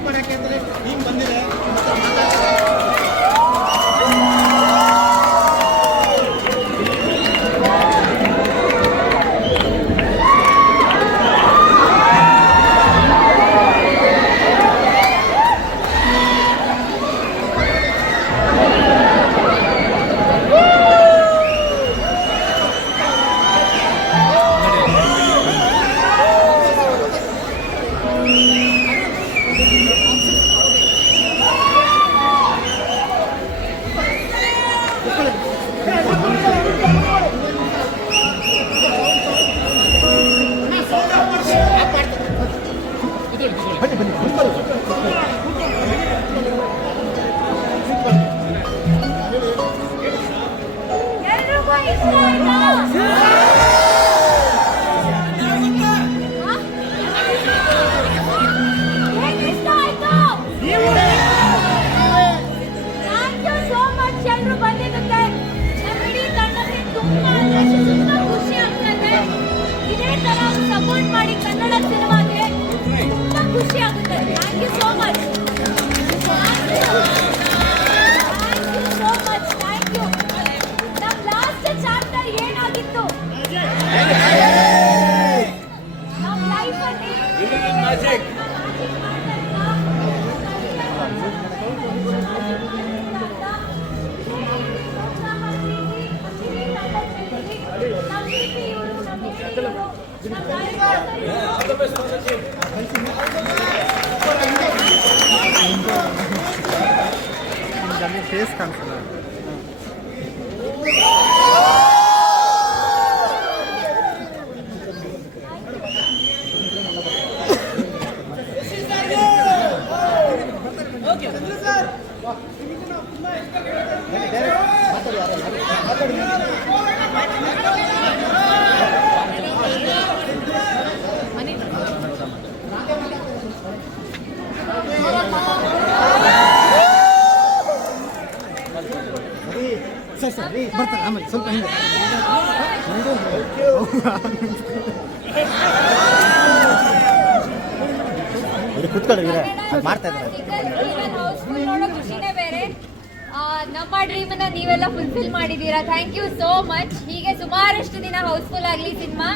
Super ಯಾಕೆಂದ್ರೆ team ಬಂದಿದೆ. Support ಮಾಡಿ ಕನ್ನಡ ಸಿನಿಮಾಗೆ ತುಂಬಾ ಖುಷಿ ಆಗುತ್ತೆ. Thank you so much. Thank you. ನಮ್ಮ ಲಾಸ್ಟ್ ಚಾಪ್ಟರ್ ಏನಾಗಿತ್ತು ನಮ್ಮ ಲೈಫ್ ಅಲ್ಲಿ ಫೇಸ್ ಕಾಣಿಸಲ್ಲ. ಸರ್ ಬರ್ತಾರೆ ಆಮೇಲೆ ಸ್ವಲ್ಪ ಹಿಂದೆ ಕುತ್ಕೊಳ್ಳಿ ಮಾಡ್ತಾ ಇದ್ದಾರೆ. ಖುಷಿನೇ ಬೇರೆ. ನಮ್ಮ ಡ್ರೀಮ್ ಅನ್ನ ನೀವೆಲ್ಲ ಫುಲ್ಫಿಲ್ ಮಾಡಿದ್ದೀರಾ. Thank you so much. ಹೀಗೆ ಸುಮಾರಷ್ಟು ದಿನ ಹೌಸ್ಫುಲ್ ಆಗಲಿ ಸಿನಿಮಾ.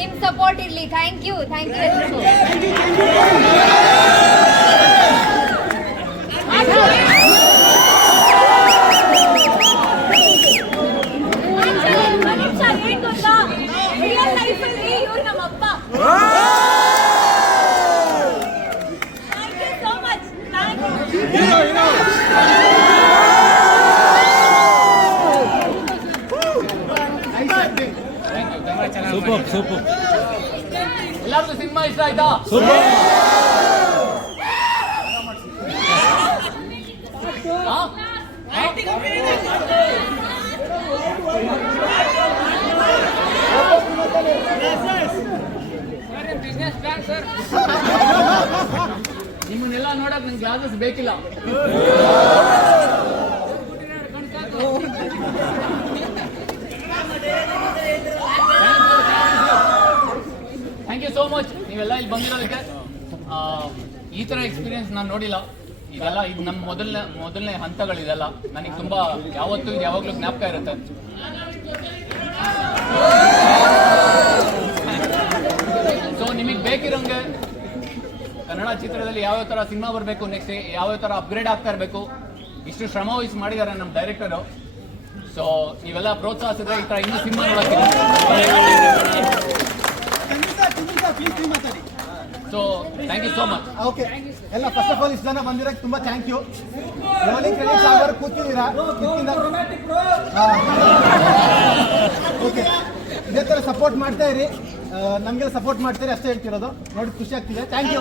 ನಿಮ್ ಸಪೋರ್ಟ್ ಇರಲಿ. ಥ್ಯಾಂಕ್ ಯು ಎಲ್ರಿಗೂ. ಏನ್ ಗೊತ್ತಾ, ರಿಯಲ್ ಲೈಫ್ ಅಲ್ಲಿ ಇವ್ರು ನಮ್ಮಪ್ಪ. Thank you so much. Super. ಎಲ್ಲರಿಗೂ ಸಿನಿಮಾ ಇಷ್ಟ ಆಯ್ತಾ? ನಿಮ್ಮನ್ನೆಲ್ಲ ನೋಡಕ್ ನಂಗೆ ಗ್ಲಾಸಸ್ ಬೇಕಿಲ್ಲ. Thank you so much. ನೀವೆಲ್ಲ ಇಲ್ಲಿ ಬಂದಿರೋದಕ್ಕೆ. ಈ ಥರ ಎಕ್ಸ್ಪೀರಿಯನ್ಸ್ ನಾನು ನೋಡಿಲ್ಲ. ಇದೆಲ್ಲ ಇದು ನಮ್ಮ ಮೊದಲನೇ ಹಂತಗಳಿದೆಲ್ಲ. ನನಗೆ ತುಂಬ ಯಾವತ್ತೂ ಇದು ಯಾವಾಗಲೂ ಜ್ಞಾಪಕ ಇರುತ್ತೆ. ಸೊ ನಿಮಗೆ ಬೇಕಿರೋಂಗೆ ಕನ್ನಡ ಚಿತ್ರದಲ್ಲಿ ಯಾವ್ಯಾವ ಥರ ಸಿನಿಮಾ ಬರಬೇಕು, ನೆಕ್ಸ್ಟ್ ಯಾವ್ಯಾವ ಥರ ಅಪ್ಗ್ರೇಡ್ ಆಗ್ತಾ ಇರಬೇಕು, ಇಷ್ಟು ಶ್ರಮ ವಹಿಸಿ ಮಾಡಿದ್ದಾರೆ ನಮ್ಮ ಡೈರೆಕ್ಟರು. ಸೊ ನೀವೆಲ್ಲ ಪ್ರೋತ್ಸಾಹಿಸಿದ್ರೆ ಈ ಥರ ಇನ್ನೂ ಸಿನಿಮಾ ನೋಡೋಕ್ಕೆ. So thank you so much. Okay, ಎಲ್ಲ ಫಸ್ಟ್ ಆಫ್ ಆಲ್ ಇಷ್ಟು ಜನ ಬಂದಿರೋಕ್ಕೆ ತುಂಬ ಥ್ಯಾಂಕ್ ಯು. ರೋಲಿಂಗ್ ಕ್ರೆಡಿಟ್ಸ್ ಆಗೋರು ಕೂತಿದ್ದೀರಾ. ಓಕೆ, ಇದೇ ಥರ ಸಪೋರ್ಟ್ ಮಾಡ್ತಾ ಇರಿ. ನಮಗೆಲ್ಲ ಸಪೋರ್ಟ್ ಮಾಡ್ತೀರಿ ಅಷ್ಟೇ ಹೇಳ್ತಿರೋದು. ನೋಡಿ ಖುಷಿ ಆಗ್ತಿದೆ. Thank you.